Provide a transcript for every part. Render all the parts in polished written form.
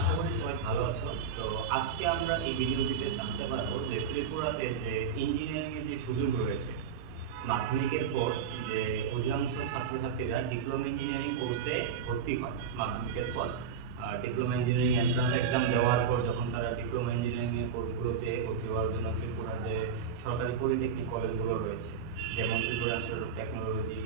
আশা করি সবাই ভালো আছো। তো আজকে আমরা এই ভিডিওটিতে জানতে পারবো যে ত্রিপুরাতে যে ইঞ্জিনিয়ারিং এর যে সুযোগ রয়েছে, মাধ্যমিকের পর যে অধিকাংশ ছাত্রছাত্রীরা ডিপ্লোমা ইঞ্জিনিয়ারিং কোর্সে ভর্তি হয়। মাধ্যমিকের পর ডিপ্লোমা ইঞ্জিনিয়ারিং এন্ট্রান্স এক্সাম দেওয়ার পর যখন তারা ডিপ্লোমা ইঞ্জিনিয়ারিং এর কোর্সগুলোতে ভর্তি হওয়ার জন্য ত্রিপুরার যে সরকারি পলিটেকনিক কলেজগুলো রয়েছে, যেমন Tripura institute of technology,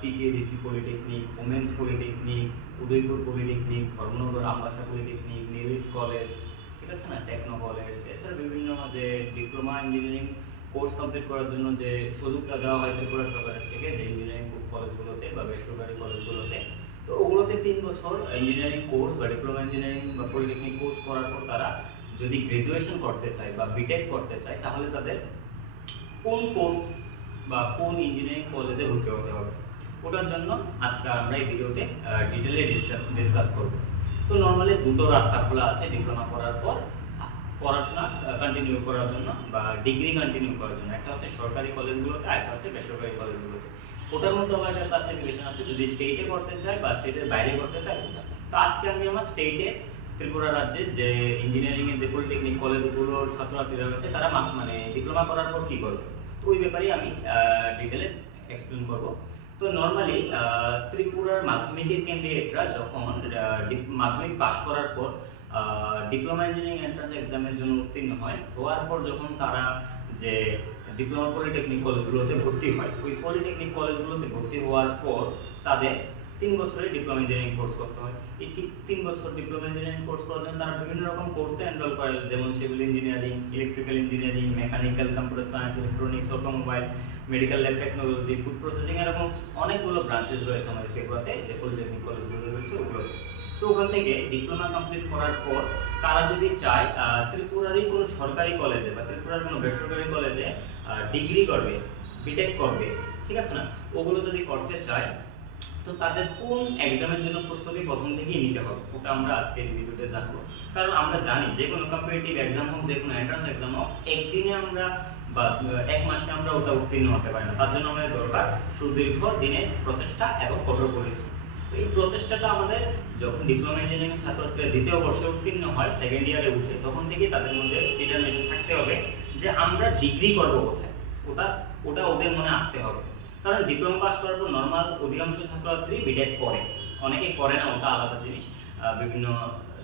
TTAADC polytechnic, women's polytechnic, Udaipur polytechnic, Dharmanagar Ambassa polytechnic, নিরিট কলেজ, ঠিক আছে না, টেকনো কলেজ, এছাড়া বিভিন্ন যে ডিপ্লোমা ইঞ্জিনিয়ারিং কোর্স কমপ্লিট করার জন্য যে সুযোগটা দেওয়া হয় ত্রিপুরা সরকারের থেকে, যে ইঞ্জিনিয়ারিং কলেজগুলোতে বা বেসরকারি কলেজগুলোতে, তো ওগুলোতে 3 বছর ইঞ্জিনিয়ারিং কোর্স বা ডিপ্লোমা ইঞ্জিনিয়ারিং বা পলিটেকনিক কোর্স করার পর তারা যদি গ্রাজুয়েশন করতে চায় বা বিটেক করতে চায়, তাহলে তাদের কোন কোর্স বা কোন ইঞ্জিনিয়ারিং কলেজে ভর্তি হতে হবে, ওটার জন্য আজকে আমরা এই ভিডিওতে ডিটেলে ডিসকাস করব। তো নর্মালি দুটো রাস্তা খোলা আছে ডিপ্লোমা করার পর পড়াশোনা কন্টিনিউ করার জন্য বা ডিগ্রি কন্টিনিউ করার জন্য। একটা হচ্ছে সরকারি কলেজগুলোতে, একটা হচ্ছে বেসরকারি কলেজগুলোতে। ওটার মধ্যে আবার একটা ক্লাসিফিকেশন আছে, যদি স্টেটে করতে চায় বা স্টেটের বাইরে করতে চায় ওটা। তো আজকে আমি আমার স্টেটে, ত্রিপুরা রাজ্যে যে ইঞ্জিনিয়ারিং এর যে পলিটেকনিক কলেজগুলোর ছাত্রছাত্রীরা রয়েছে তারা মানে ডিপ্লোমা করার পর কী করবে, তো ওই ব্যাপারেই আমি ডিটেলে এক্সপ্লেন করব। তো নর্মালি ত্রিপুরার মাধ্যমিকের ক্যান্ডিডেটরা যখন মাধ্যমিক পাশ করার পর ডিপ্লোমা ইঞ্জিনিয়ারিং এন্ট্রান্স এক্সামের জন্য উত্তীর্ণ হওয়ার পর যখন তারা যে ডিপ্লোমা পলিটেকনিক কলেজগুলোতে ভর্তি হয়, ওই পলিটেকনিক কলেজগুলোতে ভর্তি হওয়ার পর তাদের 3 বছরের ডিপ্লোমা ইঞ্জিনিয়ারিং কোর্স করতে হয়। এই 3 বছর ডিপ্লোমা ইঞ্জিনিয়ারিং কোর্স করার জন্য তারা বিভিন্ন রকম কোর্সে এনরোল করে, যেমন civil engineering, electrical engineering, mechanical, computer science, electronics, automobile, medical lab technology, food processing, এরকম অনেকগুলো ব্রাঞ্চেস রয়েছে আমাদের ত্রিপুরাতে যে পলিটেকনিক কলেজগুলো রয়েছে ওগুলোতে। তো ওখান থেকে ডিপ্লোমা কমপ্লিট করার পর তারা যদি চায় ত্রিপুরারই কোনো সরকারি কলেজে বা ত্রিপুরার কোনো বেসরকারি কলেজে ডিগ্রি করবে, বিটেক করবে, ঠিক আছে না, ওগুলো যদি করতে চায়, তো তাদের কোন এক্সামের জন্য প্রস্তুতি প্রথম থেকেই নিতে হবে, ওটা আমরা আজকের ভিডিওতে জানবো। কারণ আমরা জানি যে কোনো কম্পিটিটিভ এক্সাম হোক, যে কোনো এন্ট্রান্স এক্সাম হোক, একদিনে আমরা বা 1 মাসে আমরা ওটা উত্তীর্ণ হতে পারি না। তার জন্য আমাদের দরকার সুদীর্ঘ দিনের প্রচেষ্টা এবং কঠোর পরিশ্রম। তো এই প্রচেষ্টাটা আমাদের যখন ডিপ্লোমা ইঞ্জিনিয়ারিং ছাত্রছাত্রীরা 2য় বর্ষে উত্তীর্ণ হয়, সেকেন্ড ইয়ারে উঠে, তখন থেকে তাদের মধ্যে ডিটারমিনেশন থাকতে হবে যে আমরা ডিগ্রি করবো কোথায়, ওটা ওটা ওদের মনে আসতে হবে। কারণ ডিপ্লোমা পাস করার পর নর্মাল অধিকাংশ ছাত্রছাত্রী বিটেক করে, অনেকে করে না, ওটা আলাদা জিনিস। বিভিন্ন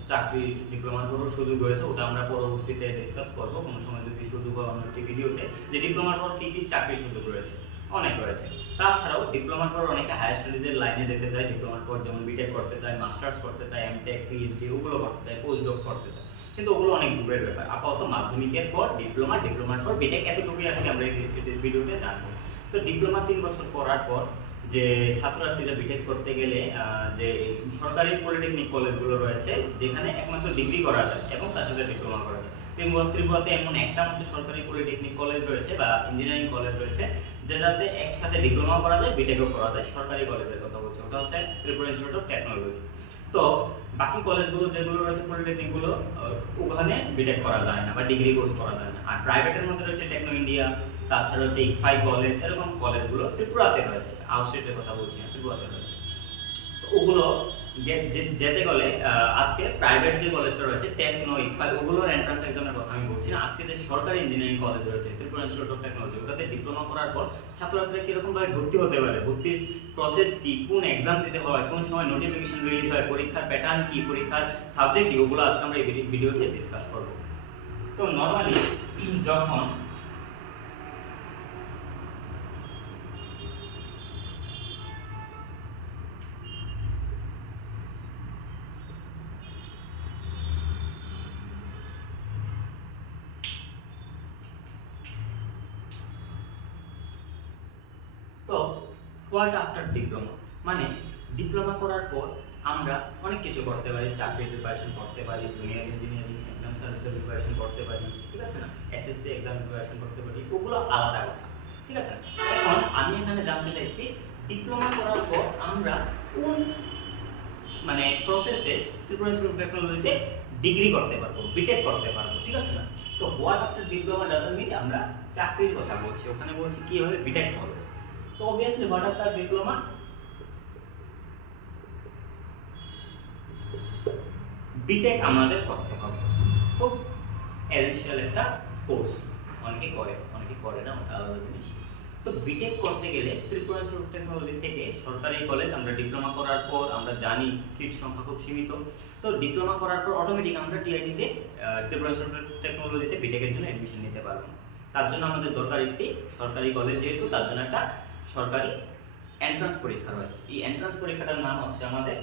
চাকরি ডিপ্লোমার পরও সুযোগ রয়েছে, ওটা আমরা পরবর্তীতে ডিসকাস করবো কোনো সময় যদি সুযোগ হয় অন্য একটি ভিডিওতে, যে ডিপ্লোমার পর কী কী চাকরির সুযোগ রয়েছে, অনেক রয়েছে। তাছাড়াও ডিপ্লোমার পর অনেকে হায়ার স্টাডিজের লাইনে যেতে চায়, ডিপ্লোমার পর যেমন বিটেক করতে চায়, মাস্টার্স করতে চায়, এমটেক, পিএইচডি ওগুলো করতে চায়, পোস্ট ডক করতে চায়, কিন্তু ওগুলো অনেক দূরের ব্যাপার। আপাতত মাধ্যমিকের পর ডিপ্লোমা, ডিপ্লোমার পর বিটেক, এতটুকুই আজকে আমরা এই ভিডিওতে জানবো। তো ডিপ্লোমা 3 বছর পড়ার পর যে ছাত্রছাত্রীরা বিটেক করতে গেলে যে সরকারি পলিটেকনিক কলেজগুলো রয়েছে যেখানে একমাত্র ডিগ্রি করা যায় এবং তার সাথে ডিপ্লোমা করা যায়। ত্রিপুরাতে এমন একটা মাত্র সরকারি পলিটেকনিক কলেজ রয়েছে বা ইঞ্জিনিয়ারিং কলেজ রয়েছে যেটাতে একসাথে ডিপ্লোমা করা যায়, বিটেকও করা যায়। সরকারি কলেজের কথা বলছি, ওটা হচ্ছে ত্রিপুরা ইনস্টিটিউট অফ টেকনোলজি। তো বাকি কলেজগুলো যেগুলো রয়েছে পলিটেকনিকগুলো, ওখানে বিটেক করা যায় না বা ডিগ্রি কোর্স করা যায় না। আর প্রাইভেটের মধ্যে রয়েছে টেকনো ইন্ডিয়া, তাছাড়া হচ্ছে ইকফাই কলেজ, এরকম কলেজগুলো ত্রিপুরাতে রয়েছে, আউটস্টেটের কথা বলছি না, ত্রিপুরাতে রয়েছে। তো ওগুলো যেতে গেলে আজকে প্রাইভেট যে কলেজটা রয়েছে টেকনো, ইকফাই, ওগুলোর এন্ট্রান্স এক্সামের কথা আমি বলছি না। আজকে যে সরকারি ইঞ্জিনিয়ারিং কলেজ রয়েছে ত্রিপুরা ইনস্টিটিউট অফ টেকনোলজি, ওটাতে ডিপ্লোমা করার পর ছাত্রছাত্রীরা কীরকমভাবে ভর্তি হতে পারে, ভর্তির প্রসেস কি, কোন এক্সাম দিতে হয়, কোন সময় নোটিফিকেশন রিলিজ হয়, পরীক্ষার প্যাটার্ন কি, পরীক্ষার সাবজেক্ট কি, ওগুলো আজকে আমরা এই ভিডিওতে ডিসকাস করব। তো নর্মালি যখন তো হোয়াট আফটার ডিপ্লোমা মানে ডিপ্লোমা করার পর আমরা অনেক কিছু করতে পারি, চাকরির প্রিপারেশন করতে পারি, জুনিয়র ইঞ্জিনিয়ারিং এক্সাম সার্ভিসের প্রিপারেশন করতে পারি, ঠিক আছে না, এসএসসি এক্সাম প্রিপারেশন করতে পারি, ওগুলো আলাদা কথা, ঠিক আছে। এখন আমি এখানে জানতে চাইছি ডিপ্লোমা করার পর আমরা কোন মানে প্রসেসে ত্রিপুরা ইনস্টিটিউট অফ টেকনোলজিতে ডিগ্রি করতে পারবো, বিটেক করতে পারবো, ঠিক আছে না। তো what after diploma doesn't mean আমরা চাকরির কথা বলছি, ওখানে বলছি কীভাবে বিটেক করবো। তো obviously what after diploma B Tech আমাদের করতে হবে। খুব এসেনশিয়াল একটা কোর্স, অনেকে করে না, ওটা আলাদা জিনিস। তো বিটেক করতে গেলে ত্রিপুরা ইনস্টিটিউট অফ টেকনোলজি থেকে সরকারি কলেজ, আমরা ডিপ্লোমা করার পর আমরা জানি সিট সংখ্যা খুব সীমিত, তো ডিপ্লোমা করার পর অটোমেটিক আমরা টিআইটিতে ত্রিপুরা ইনস্টিটিউট অফ টেকনোলজিতে বিটেকের জন্য অ্যাডমিশন নিতে পারবো। তার জন্য আমাদের দরকার একটি সরকারি কলেজ, যেহেতু তার জন্য একটা সরকারি এন্ট্রান্স পরীক্ষা রয়েছে। এই এন্ট্রান্স পরীক্ষাটার নাম হচ্ছে আমাদের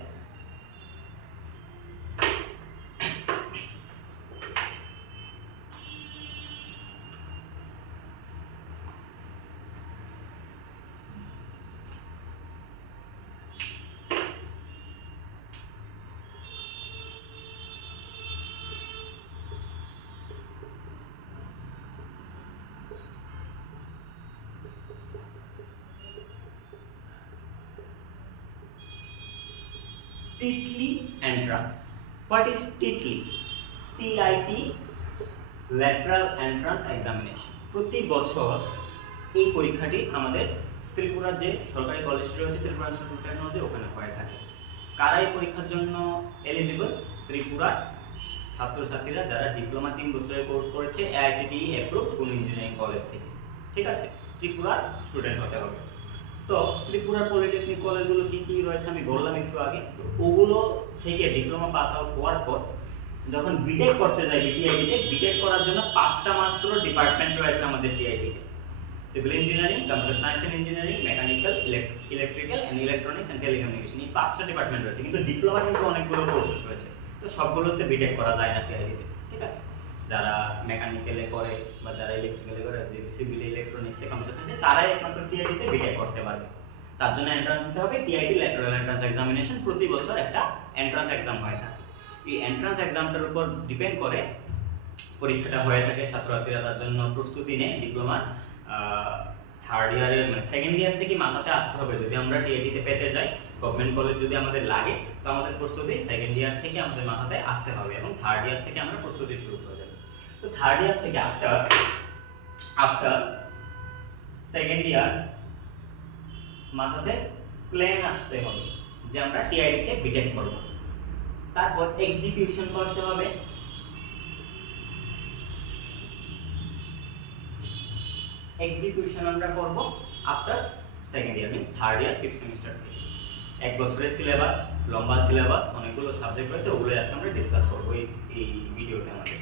টিটলি এন্ট্রান্স। হোয়াট ইজ টিটলি? TIT, lateral entrance examination. প্রতি বছর এই পরীক্ষাটি আমাদের ত্রিপুরার যে সরকারি কলেজটি রয়েছে ত্রিপুরা ইনস্টিটিউট অফ টেকনোলজি, ওখানে হয়ে থাকে। কারা এই পরীক্ষার জন্য এলিজিবল? ত্রিপুরার ছাত্রছাত্রীরা যারা ডিপ্লোমা 3 বছরের কোর্স করেছে AICTE অ্যাপ্রুভড কোনো ইঞ্জিনিয়ারিং কলেজ থেকে, ঠিক আছে, ত্রিপুরার স্টুডেন্ট হতে হবে। তো ত্রিপুরার পলিটেকনিক কলেজগুলো কি কি রয়েছে আমি বললাম একটু আগে। তো ওগুলো থেকে ডিপ্লোমা পাস আউট হওয়ার পর যখন বিটেক করতে যাই টিআইটিতে, বিটেক করার জন্য 5টা মাত্র ডিপার্টমেন্ট রয়েছে আমাদের টিআইটিতে: civil engineering, computer science and engineering, mechanical, electrical and electronics and telecommunication. এই 5টা ডিপার্টমেন্ট রয়েছে, কিন্তু ডিপ্লোমা কিন্তু অনেকগুলো কোর্সেস রয়েছে, তো সবগুলোতে বিটেক করা যায় না টিআইটিতে, ঠিক আছে। যারা মেকানিক্যালে করে বা যারা ইলেকট্রিক্যালে করে, যে সিভিল, ইলেকট্রনিক্সে, কম্পিউটার সায়েন্সে, তারাই একমাত্র টিআইটিতে বিটেক করতে পারবে। তার জন্য এন্ট্রান্স দিতে হবে, টিআইটি ল্যাটারাল এন্ট্রান্স এক্সামিনেশন। প্রতি বছর একটা এন্ট্রান্স এক্সাম হয়ে থাকে। এই এন্ট্রান্স এক্সামটার উপর ডিপেন্ড করে পরীক্ষাটা হয়ে থাকে। ছাত্রছাত্রীরা তার জন্য প্রস্তুতি নেয়। ডিপ্লোমার 3rd ইয়ারে মানে 2nd ইয়ার থেকে মাথাতে আসতে হবে, যদি আমরা টিআইটিতে পেতে যাই, গভর্নমেন্ট কলেজ যদি আমাদের লাগে, তো আমাদের প্রস্তুতি 2nd ইয়ার থেকে আমাদের মাথাতে আসতে হবে এবং 3rd ইয়ার থেকে আমরা প্রস্তুতি শুরু করে দেব। তো 3rd ইয়ার থেকে আফটার 2nd ইয়ার মাথাতে প্ল্যান আসতে হবে যে আমরা টিআইটিতে বিটেক করব। তারপর এক্সিকিউশন করতে হবে। এক্সিকিউশন আমরা করব আফটার 2nd ইয়ার, মিন্স 3rd ইয়ার 5th সেমিস্টার থেকে। 1 বছরের সিলেবাস, লম্বা সিলেবাস, অনেকগুলো সাবজেক্ট রয়েছে, ওগুলো আজকে আমরা ডিসকাস করব এই ভিডিওতে আমাদের।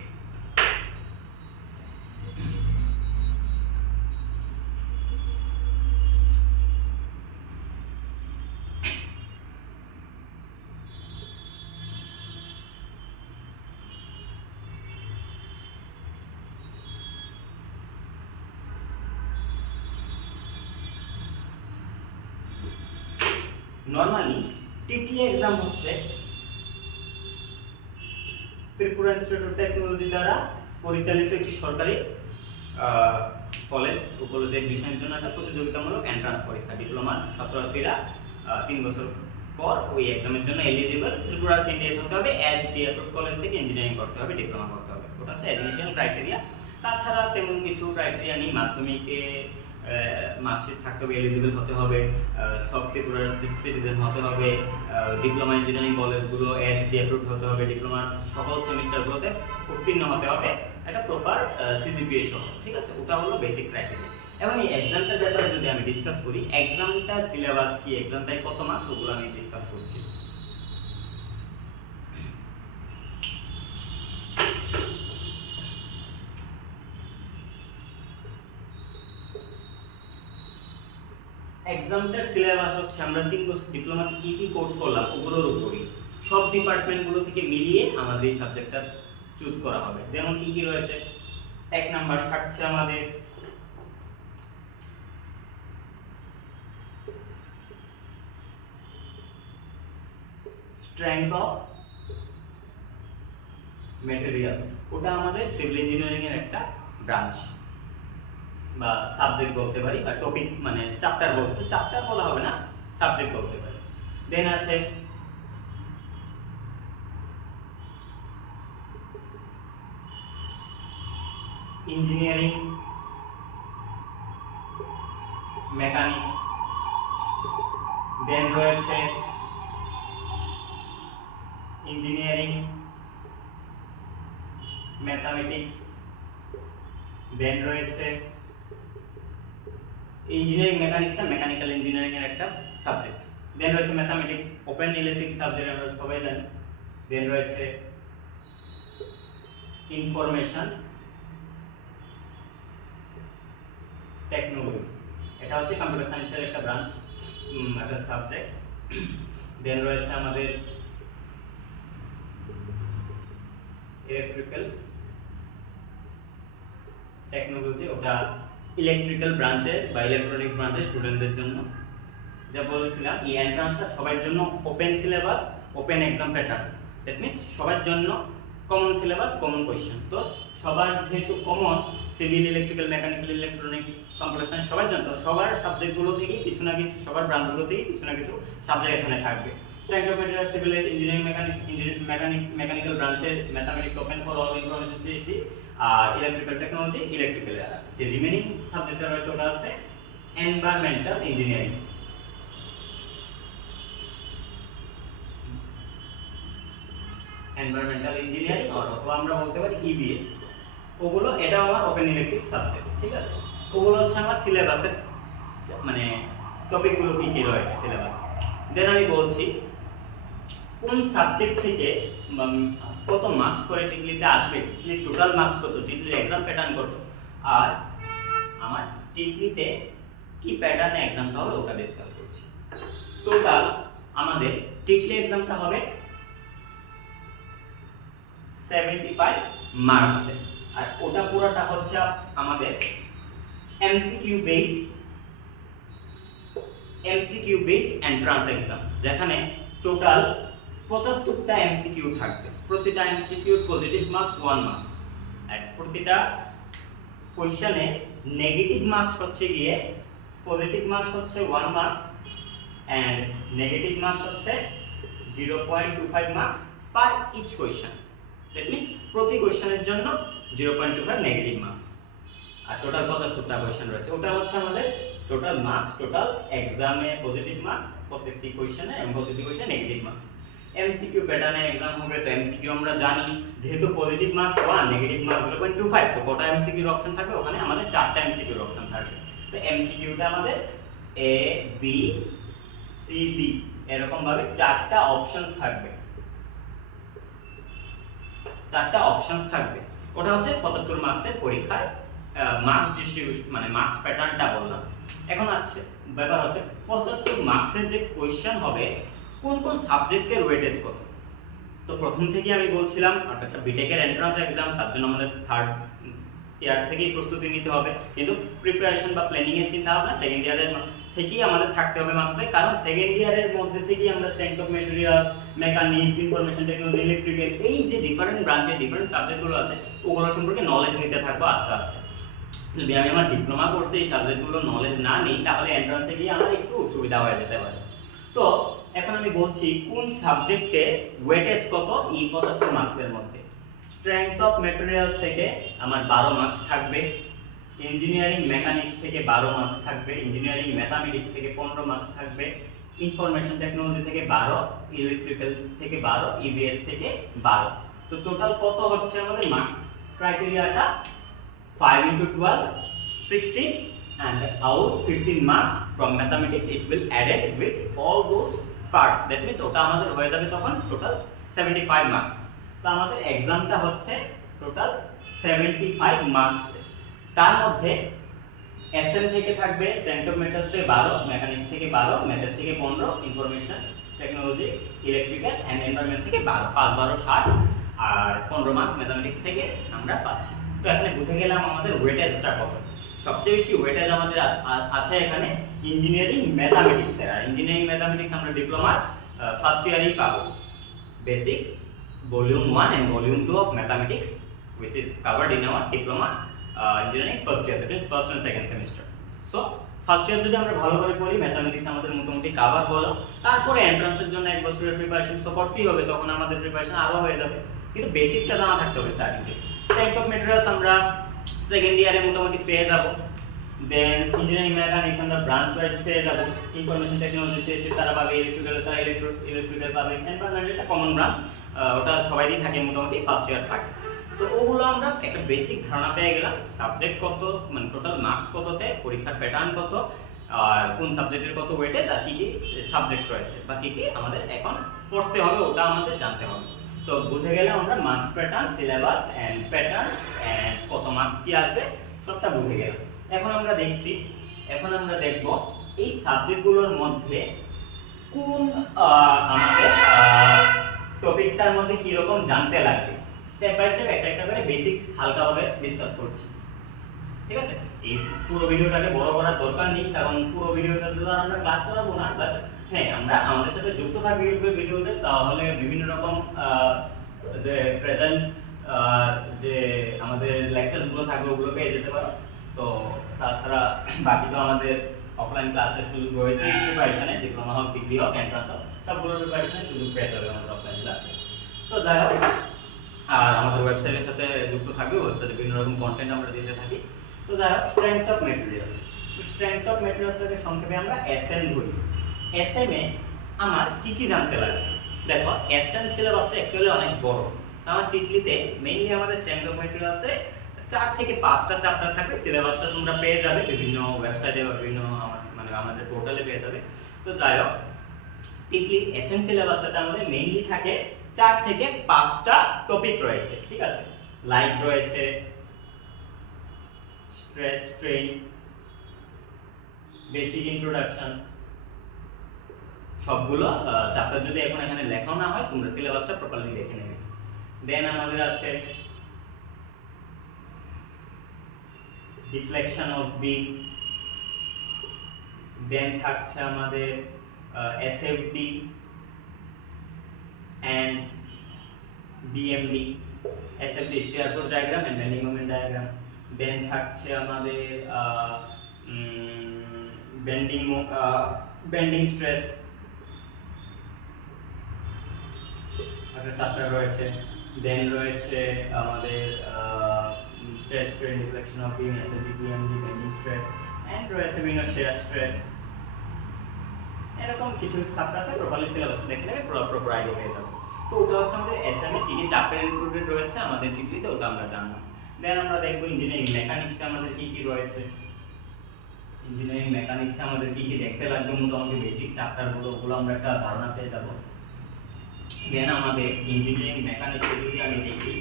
নরমালি টিটলি এক্সাম হচ্ছে ত্রিপুরা ইনস্টিটিউট অফ টেকনোলজি দ্বারা পরিচালিত একটি সরকারি কলেজ। ও কলেজের বিষয়ের জন্য একটা প্রতিযোগিতামূলক এন্ট্রান্স পরীক্ষা। ডিপ্লোমার ছাত্রছাত্রীরা 3 বছর পর ওই এক্সামের জন্য এলিজিবল। ত্রিপুরার ক্যান্ডিডেট হতে হবে, AICTE অ্যাপ্রুভড কলেজ থেকে ইঞ্জিনিয়ারিং করতে হবে, ডিপ্লোমা করতে হবে। ওটা হচ্ছে এডুকেশনাল ক্রাইটেরিয়া। তাছাড়া তেমন কিছু ক্রাইটেরিয়া নেই। মাধ্যমিকে মার্কশিট থাকতে হবে, এলিজিবল হতে হবে, সব ত্রিপুরার সিটিজেন হতে হবে, ডিপ্লোমা ইঞ্জিনিয়ারিং কলেজগুলো AICTE অ্যাপ্রুভড হতে হবে, ডিপ্লোমার সকল সেমিস্টারগুলোতে উত্তীর্ণ হতে হবে, একটা প্রপার সিজিপিএ সহ, ঠিক আছে। ওটা হলো বেসিক ক্রাইটেরিয়া। এবং এই এক্সামটার ব্যাপারে যদি আমি ডিসকাস করি, এক্সামটা সিলেবাস কি, এক্সামটায় কত মার্কস, ওগুলো আমি ডিসকাস করছি। এক্সামটার সিলেবাস হচ্ছে আমরা 3 বছর ডিপ্লোমাতে কি কি কোর্স করলাম ওগুলোর উপরই, সব ডিপার্টমেন্টগুলো থেকে মিলিয়ে আমাদের এই সাবজেক্টটা চুজ করা হবে। যেমন কি কি রয়েছে, 1 নাম্বার থাকছে আমাদের স্ট্রেংথ অফ ম্যাটেরিয়ালস। ওটা আমাদের সিভিল ইঞ্জিনিয়ারিং এর একটা ব্রাঞ্চ বা সাবজেক্ট বলতে পারি, বা টপিক মানে চ্যাপ্টার বলা হবে না, সাবজেক্ট বলতে পারি। দেন আছে ইঞ্জিনিয়ারিং মেকানিক্স, দেন রয়েছে ইঞ্জিনিয়ারিং ম্যাথামেটিক্স, দেন রয়েছে ইঞ্জিনিয়ারিং মেকানিক্সটা মেকানিক্যাল ইঞ্জিনিয়ারিং এর একটা সাবজেক্ট, দেন রয়েছে ম্যাথামেটিক্স ওপেন ইলেকট্রিক সাবজেক্ট আমরা সবাই জানি, দেন রয়েছে ইনফরমেশন টেকনোলজি, এটা হচ্ছে কম্পিউটার সায়েন্সের একটা ব্রাঞ্চ, একটা সাবজেক্ট, দেন রয়েছে আমাদের ইলেকট্রিক্যাল টেকনোলজি, ওটা ইলেকট্রিক্যাল ব্রাঞ্চে বা ইলেকট্রনিক্স ব্রাঞ্চের স্টুডেন্টদের জন্য। যা বলেছিলাম এই এন্ট্রান্সটা সবার জন্য open syllabus, open exam pattern, that means সবার জন্য কমন সিলেবাস, কমন কোশ্চেন। তো সবার যেহেতু common, civil, electrical, mechanical, electronics, computer science সবার জন্য, তো সবার সাবজেক্টগুলো থেকেই কিছু না কিছু, সবার ব্রাঞ্চগুলো থেকেই কিছু না কিছু সাবজেক্ট এখানে থাকবে। Strength of material, civil, engineering, mechanical ব্রাঞ্চের mathematics open for all, information system, আর ইলেকট্রিক্যাল টেকনোলজি, ইলেকট্রিক্যাল। যে রিমেনিং সাবজেক্টটা রয়েছে ওটা হচ্ছে এনভায়রনমেন্টাল ইঞ্জিনিয়ারিং। এনভায়রনমেন্টাল ইঞ্জিনিয়ারিং অথবা আমরা বলতে পারি ইবিএস, ওগুলো এটাও আমার ওপেন ইলেকটিভ সাবজেক্ট, ঠিক আছে। ওগুলো হচ্ছে আমার সিলেবাসের মানে টপিকগুলো কি কি রয়েছে সিলেবাসে। দেন আমি বলছি কোন সাবজেক্ট থেকে কত মার্কস করে টিটলিতে আসবে, টিটলির টোটাল মার্কস কত, টিটলির এক্সাম প্যাটার্ন কত, আর আমার টিটলিতে কি প্যাটার্নে এক্সামটা হবে ওটা ডিসকাস করছি। টোটাল আমাদের টিটলি এক্সামটা হবে 75 মার্কসে, আর ওটা পুরোটা হচ্ছে আমাদের এমসিকিউ বেসড এন্ট্রান্স এক্সাম, যেখানে টোটাল 75টা এমসিকিউ থাকবে, প্রতিটা এমসিকিউর পজিটিভ মার্কস 1 মার্কস, আর প্রতিটা কোশ্চেনে নেগেটিভ মার্কস হচ্ছে গিয়ে, পজিটিভ মার্কস হচ্ছে 1 মার্কস এন্ড নেগেটিভ মার্কস হচ্ছে 0.25 marks per each question. That means প্রতি কোশ্চেনের জন্য 0.25 নেগেটিভ মার্কস, আর টোটাল 75টা কোশ্চেন রয়েছে। ওটা হচ্ছে আমাদের টোটাল মার্কস, টোটাল এক্সামে পজিটিভ মার্কস প্রত্যেকটি কোশ্চেনে এবং প্রত্যেকটি কোশ্চেনে নেগেটিভ মার্কস। এমসিকিউ প্যাটার্নে এক্সাম হবে, তো এমসিকিউ আমরা জানি যেহেতু পজিটিভ মার্কস 1, নেগেটিভ মার্কস 0.25, তো কটা এমসিকিউর অপশন থাকবে ওখানে, আমাদের 4টা এমসিকিউর অপশন থাকবে। তো এমসিকিউতে আমাদের এ বি সি ডি এরকম ভাবে 4টা অপশনস থাকবে, 4টা অপশনস থাকবে। ওটা হচ্ছে 75 মার্কসের পরীক্ষার মার্কস ডিস্ট্রিবিউশন, মানে মার্কস প্যাটার্নটা বললাম। এখন আছে ব্যাপার হচ্ছে 75 মার্কসের যে কোশ্চেন হবে কোন কোন সাবজেক্টের ওয়েটেজ কত। তো প্রথম থেকে আমি বলছিলাম একটা বিটেকের এন্ট্রান্স এক্সাম, তার জন্য আমাদের থার্ড ইয়ার থেকেই প্রস্তুতি নিতে হবে, কিন্তু প্রিপারেশন বা প্ল্যানিং এর চিন্তা ভাবনা সেকেন্ড ইয়ারের থেকেই আমাদের থাকতে হবে মাথায়, কারণ সেকেন্ড ইয়ারের মধ্যে থেকেই আমরা strength of materials, mechanics, information technology, electrical, এই যে ডিফারেন্ট ব্রাঞ্চের ডিফারেন্ট সাবজেক্টগুলো আছে ওগুলো সম্পর্কে নলেজ নিতে থাকবো আস্তে আস্তে। যদি আমি আমার ডিপ্লোমা কোর্সে এই সাবজেক্টগুলো নলেজ না নিই তাহলে এন্ট্রান্সে গিয়ে আমার একটু অসুবিধা হয়ে যেতে পারে। তো এখন আমি বলছি কোন সাবজেক্টে ওয়েটেজ কত এই 75 মার্কসের মধ্যে। স্ট্রেংথ অফ ম্যাটেরিয়ালস থেকে আমার 12 মার্কস থাকবে, ইঞ্জিনিয়ারিং মেকানিক্স থেকে 12 মার্কস থাকবে, ইঞ্জিনিয়ারিং ম্যাথামেটিক্স থেকে 15 মার্কস থাকবে, ইনফরমেশন টেকনোলজি থেকে 12, ইলেকট্রিক্যাল থেকে 12, ইবিএস থেকে 12। তো টোটাল কত হচ্ছে আমাদের marks ক্রাইটেরিয়াটা 5 into 12 60, and out 15 marks from mathematics it will added with all those parts, that means ওটা আমাদের হয়ে যাবে তখন টোটাল 75 মার্কস। তো আমাদের এক্সামটা হচ্ছে টোটাল 75 মার্কস, তার মধ্যে এসএম থেকে থাকবে স্ট্রেংথ অফ মেটালস থেকে 12, মেকানিক্স থেকে 12, ম্যাথের থেকে 15, information technology, electrical and environment থেকে 12, 5 12 60, আর 15 মার্কস ম্যাথমেটিক্স থেকে আমরা পাচ্ছি। তো এখানে বুঝে গেলাম আমাদের ওয়েটেজটা কত। সবচেয়ে বেশি ওয়েটেজ আমাদের আছে এখানে ইঞ্জিনিয়ারিং ম্যাথামেটিক্সের, আর ইঞ্জিনিয়ারিং ম্যাথামেটিক্স আমরা ডিপ্লোমার ফার্স্ট ইয়ারেই পাবো। Basic volume 1 and volume 2 of mathematics which is covered in our diploma engineering first year, that means first and second semester. So first year যদি আমরা ভালো করে পড়ি ম্যাথমেটিক্স আমাদের মোটামুটি কভার হলো, তারপরে এন্ট্রান্সের জন্য এক বছরের প্রিপারেশন তো করতেই হবে, তখন আমাদের প্রিপারেশন আরো হয়ে যাবে, কিন্তু বেসিকটা জানা থাকতে হবে স্টার্টিং থেকে। স্ট্রেংথ অফ ম্যাটেরিয়ালস আমরা সেকেন্ড ইয়ারে মোটামুটি পেয়ে যাব, দেন ইঞ্জিনিয়ারিং মেকানিক্স আমরা ব্রাঞ্চ ওয়াইজ পেয়ে যাব, ইনফরমেশন টেকনোলজি শেষে তারা পাবে, ইলেকট্রিক্যাল তারা ইলেকট্রিক্যাল পাবে, এনভায়রনমেন্ট একটা কমন ব্রাঞ্চ, ওটা সবাইই থাকে মোটামুটি ফার্স্ট ইয়ার থাকে। তো তো ওগুলো আমরা একটা বেসিক ধারণা পেয়ে গেলাম, সাবজেক্ট কত, মানে টোটাল মার্কস কততে, পরীক্ষার প্যাটার্ন কত, আর কোন সাবজেক্টের কত ওয়েটেজ, আর কি কি সাবজেক্টস রয়েছে বা কি কি আমাদের এখন পড়তে হবে ওটা আমাদের জানতে হবে। তো বুঝে গেলে আমরা marks pattern, syllabus and pattern and কত মার্কস কি আসবে সবটা বুঝে গেলাম। এখন আমরা দেখব এই সাবজেক্টগুলোর মধ্যে কোন আমাদের টপিকটার মধ্যে কি রকম জানতে লাগবে, স্টেপ বাই স্টেপ একটা একটা করে বেসিক হালকাভাবে ডিসকাস করছি। ঠিক আছে, এই পুরো ভিডিওটাকে বড় করার দরকার নেই, কারণ পুরো ভিডিওটা তো আমরা ক্লাস করাবো না, বাট হ্যাঁ আমরা আমাদের সাথে যুক্ত থাকবে ভিডিওতে, তাহলে বিভিন্ন রকম যে প্রেজেন্ট যে আমাদের লেকচারগুলো থাকবে ওগুলো পেয়ে যেতে পারো। তো তাছাড়া বাকি তো আমাদের অফলাইন ক্লাসের সুযোগ রয়েছে, প্রিপারেশনে ডিপ্লোমা হোক, ডিগ্রি হোক, এন্ট্রান্স হোক, সবগুলোর প্রিপারেশনের সুযোগ পেয়ে যাবে আমাদের অফলাইন ক্লাসে। তো যাই হোক, আর আমাদের ওয়েবসাইটের সাথে যুক্ত থাকবে, ওয়েবসাইটে বিভিন্ন রকম কন্টেন্ট আমরা দিতে থাকি। তো যাই হোক, strength of materials. Strength of ম্যাটেরিয়ালসকে সংক্ষেপে আমরা এসএম ধরি। এসএম এ আমার কি কি জানতে লাগে? দেখো, এসএম সিলেবাসটা অ্যাকচুয়ালি অনেক বড়। আমার টিটলিতে মেইনলি আমাদের স্ট্রেংথ অফ ম্যাটেরিয়ালসে 4 থেকে 5টা চ্যাপ্টার থাকবে। সিলেবাসটা তোমরা পেয়ে যাবে বিভিন্ন ওয়েবসাইটে বা বিভিন্ন মানে আমাদের পোর্টালে পেয়ে যাবে। তো যাই হোক, টিটলি এসএম সিলেবাসটাতে আমাদের মেইনলি থাকে 4 থেকে 5টা টপিক রয়েছে। ঠিক আছে, লাইক রয়েছে, স্ট্রেস স্ট্রেইন, বেসিক ইন্ট্রোডাকশন, সবগুলো চ্যাপ্টার যদি এখন এখানে লেখাও না হয় তোমরা সিলেবাসটা প্রপারলি দেখে নেবে। দেন আমাদের আছে ডিফ্লেকশন অফ বিম, দেন থাকছে আমাদের SFD and BMD, SFD shear force diagram and bending moment diagram. Then থাকছে আমাদের বেন্ডিং স্ট্রেস একটা চ্যাপ্টার রয়েছে। দেন রয়েছে আমাদের stress strain, deflection of beam, SFD, BMD, bending stress and রয়েছে বিভিন্ন শিয়ার স্ট্রেস। এরকম কিছু চ্যাপ্টার আছে, প্রপারলি সিলেবাসটা দেখে নেবে, প্রপার আইডিয়া পেয়ে যাবে। তো ওটা হচ্ছে আমাদের এসএম এ কি কি চ্যাপ্টার ইনক্লুডেড রয়েছে আমাদের ডিগ্রিতে, ওটা আমরা জানবো। দেন আমরা দেখব ইঞ্জিনিয়ারিং মেকানিক্সে আমাদের কি কি রয়েছে। ইঞ্জিনিয়ারিং মেকানিক্সে আমাদের কি কি দেখতে লাগবে, মোটামুটি বেসিক চ্যাপ্টারগুলো, ওগুলো আমরা একটা ধারণা পেয়ে যাব। দেন আমাদের ইঞ্জিনিয়ারিং মেকানিক্সে যদি আমি দেখি,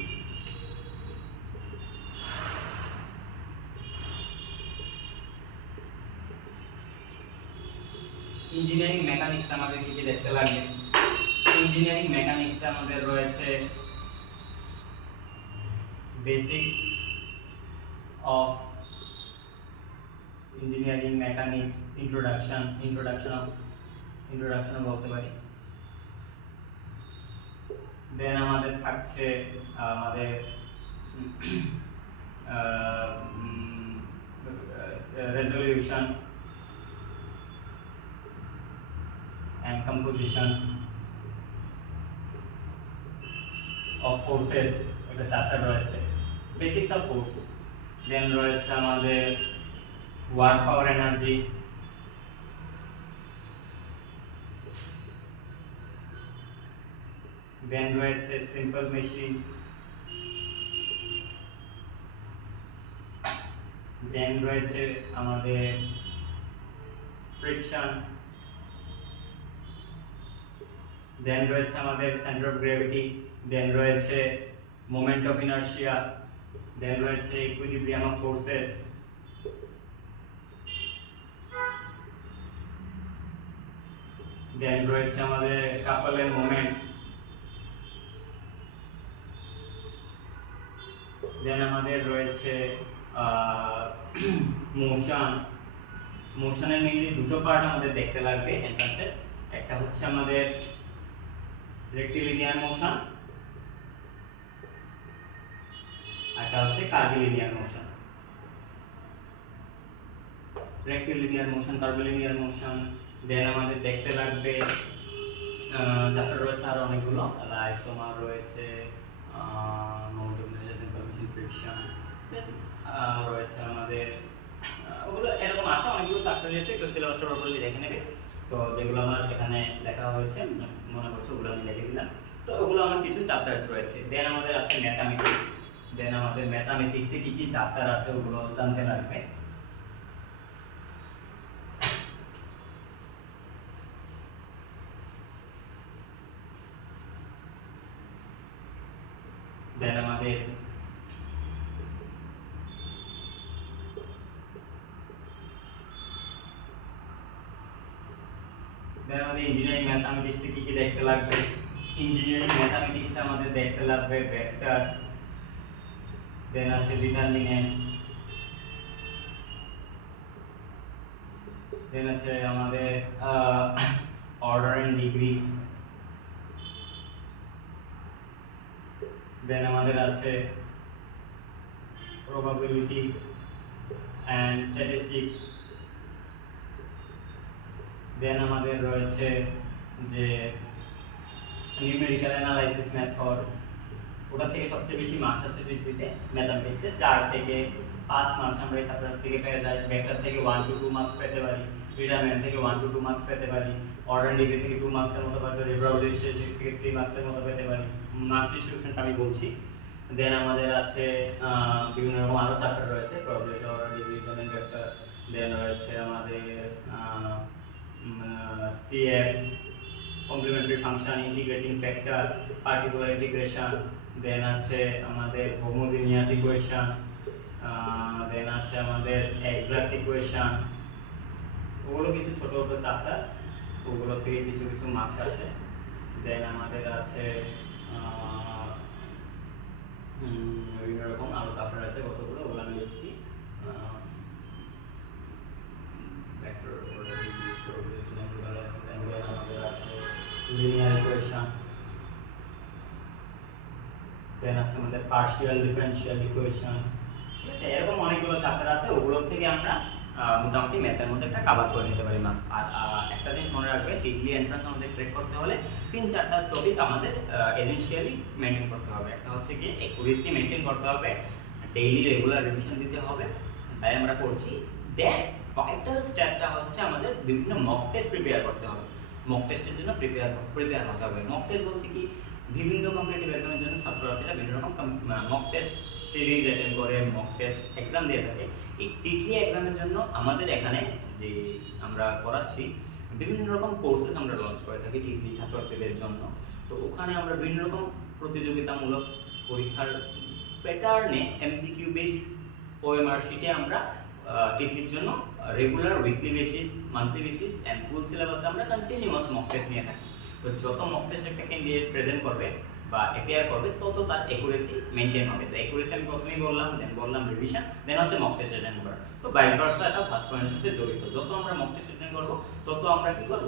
ইঞ্জিনিয়ারিং মেকানিক্স আমাদের কি কি দেখতে লাগবে। ইঞ্জিনিয়ারিং মেকানিক্সে আমাদের রয়েছে basics of engineering mechanics, introduction বলতে পারি। দেন আমাদের থাকছে আমাদের resolution and composition of forces একটা চ্যাপ্টার রয়েছে, বেসিক্স অফ ফোর্স। দেন রয়েছে আমাদের ওয়ার্ক পাওয়ার এনার্জি, দেন রয়েছে সিম্পল মেশিন, দেন রয়েছে আমাদের ফ্রিকশন, দেন রয়েছে আমাদের সেন্টার অফ গ্র্যাভিটি, দেন রয়েছে মোমেন্ট অফ ইনার্শিয়া, দেন রয়েছে ইকুইলিব্রিয়াম অফ ফোর্সেস, দেন রয়েছে আমাদের কাপলের মোমেন্ট, দেন আমাদের রয়েছে মোশনের মেইনলি দুটো পার্ট আমাদের দেখতে লাগবে এন্ট্রান্সে। একটা হচ্ছে আমাদের রেক্টিলিনিয়ার মোশন, একটা হচ্ছে curvilinear motion. Rectilinear motion, curvilinear motion, then আমাদের দেখতে লাগবে চ্যাপ্টার রয়েছে আরো অনেকগুলো, লাইক তোমার রয়েছে moment of inertia, simple machine, friction, then রয়েছে আমাদের ওগুলো এরকম আছে অনেকগুলো চ্যাপ্টার রয়েছে, একটু সিলেবাসটা প্রপারলি দেখে নেবে। তো যেগুলো আমার এখানে লেখা হয়েছে মনে করছে ওগুলো আমি লিখে দিলাম। তো ওগুলো আমার কিছু চ্যাপ্টারস রয়েছে। দেন আমাদের আছে ম্যাথামেটিক্স, দেন আমাদের ম্যাথামেটিক্সে কি কি চ্যাপ্টার আছে ওগুলো জানতে লাগবে। দেন আমাদের ইঞ্জিনিয়ারিং ম্যাথামেটিক্সে কি কি দেখতে লাগবে। ইঞ্জিনিয়ারিং ম্যাথামেটিক্সে আমাদের দেখতে লাগবে ভেক্টর, দেন আছে ডিটারমিনেন্ট, দেন আছে আমাদের অর্ডার এন্ড ডিগ্রি, দেন আমাদের আছে প্রবাবিলিটি অ্যান্ড স্ট্যাটিস্টিক্স, দেন আমাদের রয়েছে যে নিউমেরিক্যাল অ্যানালাইসিস মেথড, ওটা থেকে সবচেয়ে বেশি মার্কস আছে টিটিতে ম্যাথমেটিক্সে 4 থেকে 5 মার্কস আমরা এই চ্যাপ্টার থেকে পেয়ে যাই। ভেক্টর থেকে 1 to 2 মার্কস পেতে পারি, ডিটারমিনেন্ট থেকে 1 to 2 মার্কস পেতে পারি, অর্ডার ডিগ্রি থেকে 2 মার্কসের মতো পেতে পারি, প্রবাবিলিটি স্ট্যাটিস্টিক্স থেকে 3 মার্কসের মতো পেতে পারি। মার্কস ডিস্ট্রিবিউশনটা আমি বলছি। দেন আমাদের আছে বিভিন্ন রকম আরো চ্যাপ্টার রয়েছে, probability, order degree, determinant, vector, then রয়েছে আমাদের CF, complementary function, integrating factor, particular integration, then আছে আমাদের হোমোজিনিয়াস ইকুয়েশন, দেন আছে আমাদের এক্সাক্ট ইকুয়েশন। ওগুলো কিছু ছোট ছোট চ্যাপ্টার, ওগুলো থেকে কিছু কিছু মার্কস আসে। দেন আমাদের আছে বিভিন্ন রকম আরো চ্যাপ্টার আছে কতগুলো, ওগুলো আমি লিখছি। Vector, order degree, probability, analysis, and then আমাদের আছে লিনিয়ার ইকুয়েশন, দেন আছে আমাদের পার্শিয়াল ডিফারেনশিয়াল ইকুয়েশন। ঠিক আছে, এরকম অনেকগুলো চ্যাপ্টার আছে, ওগুলো থেকে আমরা মোটামুটি ম্যাথের মধ্যে একটা কভার করে নিতে পারি মার্কস। আর একটা জিনিস মনে রাখবে, ডিগ্রি এন্ট্রান্স আমাদের ক্র্যাক করতে হলে 3-4টা টপিক আমাদের এসেনশিয়ালি মেইনটেইন করতে হবে। একটা হচ্ছে কি অ্যাকুরেসি মেইনটেইন করতে হবে, ডেইলি রেগুলার রিভিশন দিতে হবে, যাই আমরা করছি। দেন ভাইটাল স্টেপটা হচ্ছে আমাদের বিভিন্ন মক টেস্ট প্রিপেয়ার করতে হবে। মক টেস্টের জন্য প্রিপেয়ার হতে হবে। মক টেস্ট বলতে কি, বিভিন্ন কম্পিটিটিভ এক্সামের জন্য ছাত্রছাত্রীরা বিভিন্ন রকম মক টেস্ট সিরিজ অ্যাটেন্ড করে, মক টেস্ট এক্সাম দিয়ে থাকে। এই টিটলি এক্সামের জন্য আমাদের এখানে যে আমরা করাচ্ছি বিভিন্ন রকম কোর্সেস আমরা লঞ্চ করে থাকি টিটলি ছাত্রছাত্রীদের জন্য। তো ওখানে আমরা বিভিন্ন রকম প্রতিযোগিতামূলক পরীক্ষার প্যাটার্নে এমসিকিউ বেসড ওএমআর শিটে আমরা টিটলির জন্য regular weekly basis, monthly basis and full সিলেবাসে আমরা কন্টিনিউয়াস মক টেস্ট নিয়ে থাকি। তো যত মক টেস্ট একটা ক্যান্ডিডেট প্রেজেন্ট করবে বা অ্যাপিয়ার করবে, তত তার অ্যাকুরেসি মেইনটেইন হবে। তো অ্যাকুরেসি আমি প্রথমেই বললাম, দেন বললাম রিভিশন, দেন হচ্ছে মক টেস্ট অ্যাটেন্ড করা। তো ভাইস ভার্সা এটা ফার্স্ট পয়েন্টের সাথে জড়িত। যত আমরা মক টেস্ট অ্যাটেন্ড করব, তত আমরা কি করব,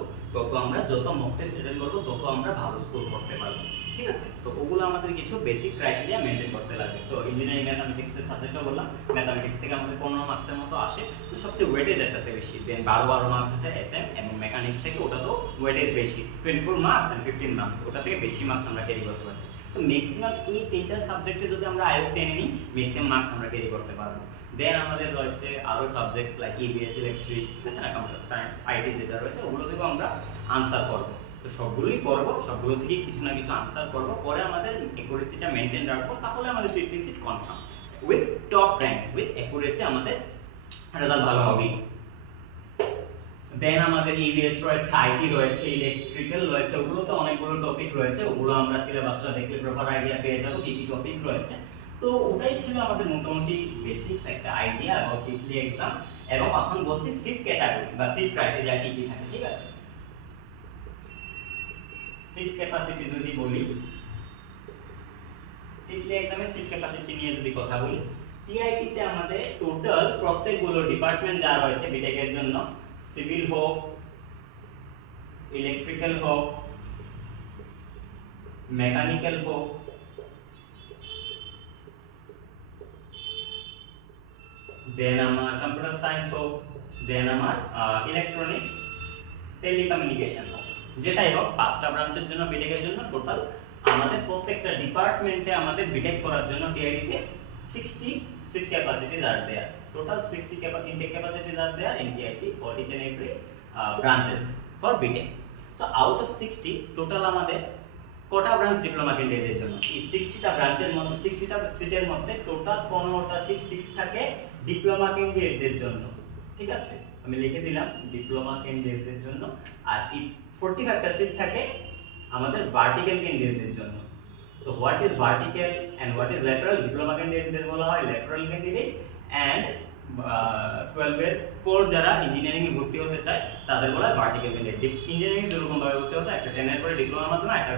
যত মক টেস্ট অ্যাটেন্ড করব, তত আমরা ভালো স্কোর করতে পারবো। ঠিক আছে, তো ওগুলো আমাদের কিছু বেসিক ক্রাইটেরিয়া মেইনটেইন করতে লাগবে। তো ইঞ্জিনিয়ারিং ম্যাথামেটিক্সের সাবজেক্টটা বললাম, ম্যাথামেটিক্স থেকে আমাদের 15 মার্কসের মতো আসে। তো সবচেয়ে ওয়েটেজ এটাতে বেশি। দেন 12 মার্কস আছে এসএম, এবং মেকানিক্স থেকে ওটা তো ওয়েটেজ বেশি, 24 মার্কস এন্ড 15 মার্কস, ওটা থেকে বেশি মার্কস আমরা ক্যারি করতে পারছি। তো ম্যাক্সিমাম এই 3টা সাবজেক্টে যদি আমরা আয়ত্তে এনে নিই, ম্যাক্সিমাম মার্কস আমরা ক্যারি করতে পারবো। দেন আমাদের রয়েছে আরো সাবজেক্টস লাইক ইবিএস, ইলেকট্রিক, ঠিক আছে না, কম্পিউটার সায়েন্স, আইটি যেটা রয়েছে, ওগুলো থেকেও আমরা আনসার করব। তো সবগুলোই করব, সবগুলো থেকে কিছু না কিছু আনসার করব, পরে আমাদের অ্যাকুরেসিটা মেইনটেইন রাখবো, তাহলে আমাদের টিটলি seat confirm with top rank, with accuracy আমাদের রেজাল্ট ভালো হবে। দেন আমাদের ইভিএস রয়েছে, আইটি রয়েছে, ইলেকট্রিক্যাল রয়েছে, ওগুলোতে অনেকগুলো টপিক রয়েছে, ওগুলো আমরা সিলেবাসটা দেখলে প্রপার আইডিয়া পেয়ে যাবো কি কি টপিক রয়েছে। তো ওটাই ছিল আমাদের মোটামুটি বেসিক্স একটা আইডিয়া অ্যাবাউট টিটলি এক্সাম। এবং এখন বলছি সিট ক্যাটাগরি বা সিট ক্রাইটেরিয়া কি কি থাকে। ঠিক আছে, সিট ক্যাপাসিটি যদি বলি, টিটলি এক্সামে সিট ক্যাপাসিটি নিয়ে যদি কথা বলি, টিআইটি তে আমাদের টোটাল প্রত্যেকগুলো ডিপার্টমেন্ট যা রয়েছে বিটেকের জন্য, সিভিল হোক, ইলেকট্রিক্যাল হোক, মেকানিক্যাল হোক, দেন আমার কম্পিউটার সায়েন্স হোক, দেন আমার ইলেকট্রনিক্স, টেলিকমিউনিকেশন হোক, যেটাই হোক 5টা ব্রাঞ্চের জন্য বিটেকের জন্য টোটাল আমাদের প্রত্যেকটা ডিপার্টমেন্টে আমাদের বিটেক করার জন্য টিআইটি তে 60 সিট ক্যাপাসিটিজ আর there. Total 60 intake capacities are there in TIT for each and every branches for BTech. So out of 60 total আমাদের কটা ব্রাঞ্চ ডিপ্লোমা ক্যান্ডিডেটের জন্য? এই 60টা ব্রাঞ্চের মধ্যে 60টা সিটের মধ্যে টোটাল 15টা সিট ফিক্স থাকে ডিপ্লোমা ক্যান্ডিডেটদের জন্য। ঠিক আছে, আমি লিখে দিলাম ডিপ্লোমা ক্যান্ডিডেটদের জন্য। আর এই 45টা সিট থাকে আমাদের ভার্টিক্যাল ক্যান্ডিডেটদের জন্য। তো what is vertical and what is lateral? Diploma ক্যান্ডিডেটদের বলা হয় ল্যাটারাল ক্যান্ডিডেট, এন্ড 12 এর পর যারা ইঞ্জিনিয়ারিং এ ভর্তি হতে চায় তাদের বলা হয় ভার্টিক্যাল ক্যান্ডিডেট। ইঞ্জিনিয়ারিং দুই রকম ভাবে ভর্তি হতে হয়, একটা 10 এর পরে ডিপ্লোমার মাধ্যমে, একটা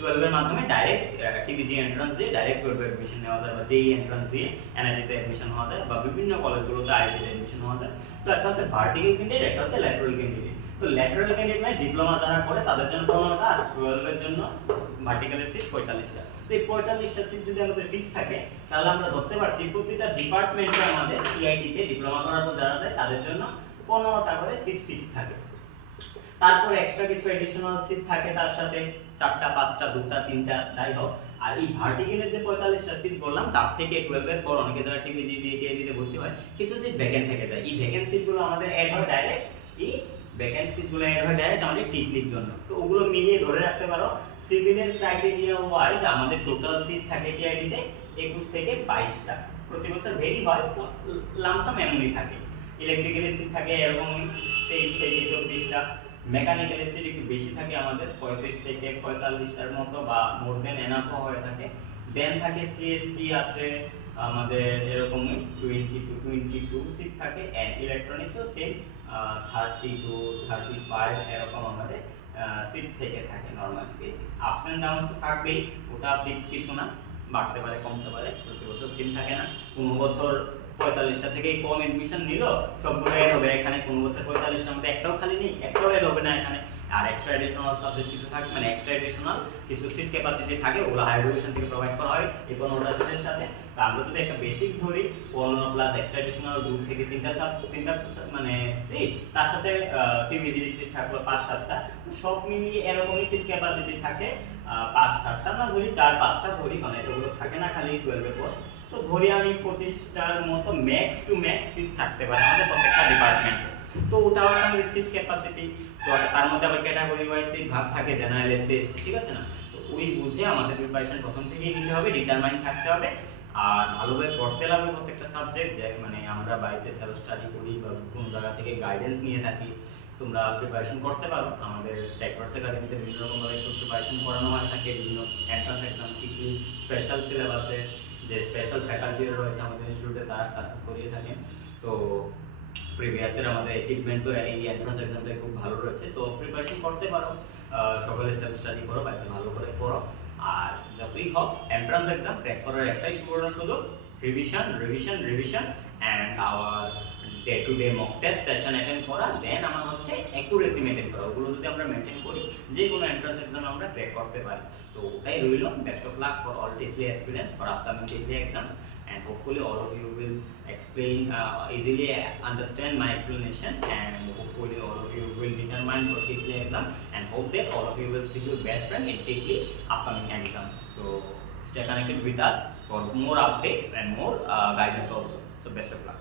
12 এর মাধ্যমে ডাইরেক্ট টিবিজি এন্ট্রান্স দিয়ে ডাইরেক্ট 12 এর অ্যাডমিশন নেওয়া যায়, বা জেই এন্ট্রান্স দিয়ে এনআইটি তে অ্যাডমিশন হওয়া যায়, বা বিভিন্ন কলেজগুলোতে আইআইটি তে অ্যাডমিশন হওয়া যায়। তো একটা হচ্ছে ভার্টিক্যাল ক্যান্ডিডেট, একটা হচ্ছে ল্যাটারাল ক্যান্ডিডেট। তো ল্যাটারাল ক্যান্ডিডেট মানে ডিপ্লোমা যারা করে তাদের জন্য 15টা, আর 12 এর জন্য ভার্টিক্যালের সিট 45টা। তো এই 45টা সিট যদি আমাদের ফিক্স থাকে তাহলে আমরা ধরতে পারছি প্রতিটা ডিপার্টমেন্টে আমাদের টিআইটি তে ডিপ্লোমা করার পর যারা যায় তাদের জন্য 15টা করে সিট ফিক্স থাকে। তারপর এক্সট্রা কিছু এডিশনাল সিট থাকে তার সাথে, 4টা 5টা 2টা 3টা যাই হোক। আর এই ভার্টিক্যালের যে 45টা সিট বললাম তার থেকে 12 এর পর অনেকে যারা টিবিজি ডিটিআইটি তে ভর্তি হয় কিছু সিট ভ্যাকেন্ট থেকে যায়। এই ভ্যাকেন্ট সিটগুলো আমাদের অ্যাড হয় ডাইরেক্ট, এই ভ্যাকেন্ট সিটগুলো অ্যাড হয় ডাইরেক্ট আমাদের টিকলির জন্য। তো ওগুলো মিলিয়ে ধরে রাখতে পারো সিভিলের ক্রাইটেরিয়া ওয়াইজ আমাদের টোটাল সিট থাকে টিআইটি তে 21 থেকে 22টা। প্রতি বছর ভেরি হয়, তো লামসাম এমনই থাকে। ইলেকট্রিক্যালের সিট থাকে এরকম 23 থেকে 24টা। মেকানিক্যালের সিট একটু বেশি থাকে আমাদের 35 থেকে 45টার মতো, বা মোর দেন এনাফও হয়ে থাকে। দেন থাকে সিএসটি আছে আমাদের এরকমই 20 টু 22 সিট থাকে, এন্ড ইলেকট্রনিক্সও সেম 30 টু 35 এরকম আমাদের সিট থেকে থাকে normally basis. Ups and downs তো থাকবেই, ওটা ফিক্সড কিছু না, বাড়তে পারে কমতে পারে, প্রতি বছর সিট থাকে না। কোনো বছর 45টা থেকে কম এডমিশন নিল, সবগুলো এড হবে এখানে। কোনো বছর 45টার মধ্যে একটাও খালি নেই, একটাও এড হবে না এখানে। আর এক্সট্রা এডিশনাল সাবজেক্ট কিছু থাকে, মানে এক্সট্রা এডিশনাল কিছু সিট ক্যাপাসিটি থাকে, ওগুলো হায়ার এডুকেশন থেকে প্রোভাইড করা হয় এই 15টা সিটের সাথে। তো আমরা যদি একটা বেসিক ধরি 15 প্লাস এক্সট্রা এডিশনাল 2 থেকে 3টা মানে সিট, তার সাথে টিবিজি সিট থাকলো 5-7টা, সব মিলিয়ে এরকমই সিট ক্যাপাসিটি থাকে 5-7টা না ধরি, 4-5টা ধরি, কারণ এতগুলো থাকে না খালি 12 এর পর। তো ধরি আমি 25টার মতো ম্যাক্স টু ম্যাক্স সিট থাকতে পারে আমাদের প্রত্যেকটা ডিপার্টমেন্টে। তো ওটা হচ্ছে আমাদের সিট ক্যাপাসিটি। তো তার মধ্যে আবার ক্যাটাগরি ওয়াইজ সিট ভাগ থাকে, জেনারেল, এসসি, এসটি, ঠিক আছে না? তো ওই বুঝে আমাদের প্রিপারেশন প্রথম থেকেই নিতে হবে, ডিটারমাইন থাকতে হবে, আর ভালোভাবে পড়তে লাগবে প্রত্যেকটা সাবজেক্ট। যে মানে আমরা বাড়িতে সেলফ স্টাডি করি বা কোনো জায়গা থেকে গাইডেন্স নিয়ে থাকি, তোমরা প্রিপারেশন করতে পারো। আমাদের টেকওয়ার্স একাডেমিতে বিভিন্ন রকমভাবে প্রিপারেশন করানো হয় থাকে, বিভিন্ন এন্ট্রান্স এক্সাম, টিকি স্পেশাল সিলেবাসে যে স্পেশাল ফ্যাকাল্টিরা রয়েছে আমাদের ইনস্টিটিউটে তারা ক্লাসেস করিয়ে থাকেন। তো প্রিভিয়াসের আমাদের অ্যাচিভমেন্টও এই এন্ট্রান্স এক্সামটা খুব ভালো রয়েছে। তো প্রিপারেশন করতে পারো, সকলে সেলফ স্টাডি করো, বাড়িতে ভালো করে পড়ো। আর যতই হোক এন্ট্রান্স এক্সাম ক্র্যাক করার একটাই সুবর্ণ সুযোগ, revision revision revision and our day to day mock test session attend করা, দেন আমার হচ্ছে অ্যাকুরেসি মেনটেন করা। ওগুলো যদি আমরা মেনটেন করি যে কোনো এন্ট্রান্স এক্সাম আমরা ক্র্যাক করতে পারি। তো ওটাই রইল। Best of luck for all টিটলি aspirants for upcoming টিটলি exams, and hopefully all of you will explain easily understand my explanation, and hopefully all of you will determine for Titli exam, and hope that all of you will see your best friend in Titli upcoming exams. So stay connected with us for more updates and more guidance also. So best of luck.